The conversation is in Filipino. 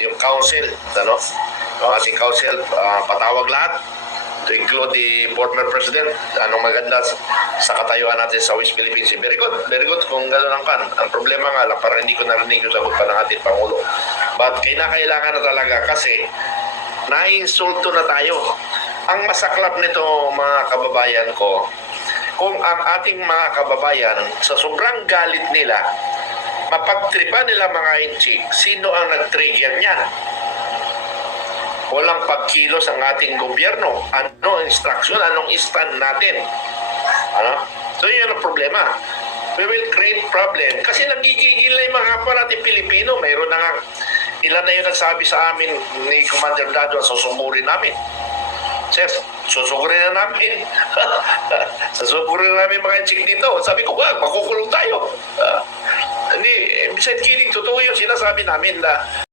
yung council, ano, ang ating council, patawag lahat to include the former president. Anong maganda sa katayuan natin sa West Philippine Sea. Very good kung gano'n ang kan. Ang problema nga lang, parang hindi ko narinig yung sagot pa ng ating Pangulo. But kailangan na talaga kasi naiinsulto na tayo. Ang masaklap nito, mga kababayan ko, kung ang ating mga kababayan sa sobrang galit nila, mapagtripan nila mga inchik, sino ang nag-trigger niyan? Walang pagkilos ang ating gobyerno. Ano ang instruction? Anong stand natin? Ano? So yun ang problema. We will create problem. Kasi nagigigil na yung mga kapwa natin Pilipino. Mayroon na nga, ilan na yun nagsabi sa amin ni Commander Dado, susugurin namin. Sir, susugurin na namin. Susugurin na namin mga chik dito. Sabi ko, wag, makukulong tayo. Hindi, besides kidding, totoo yung sinasabi namin na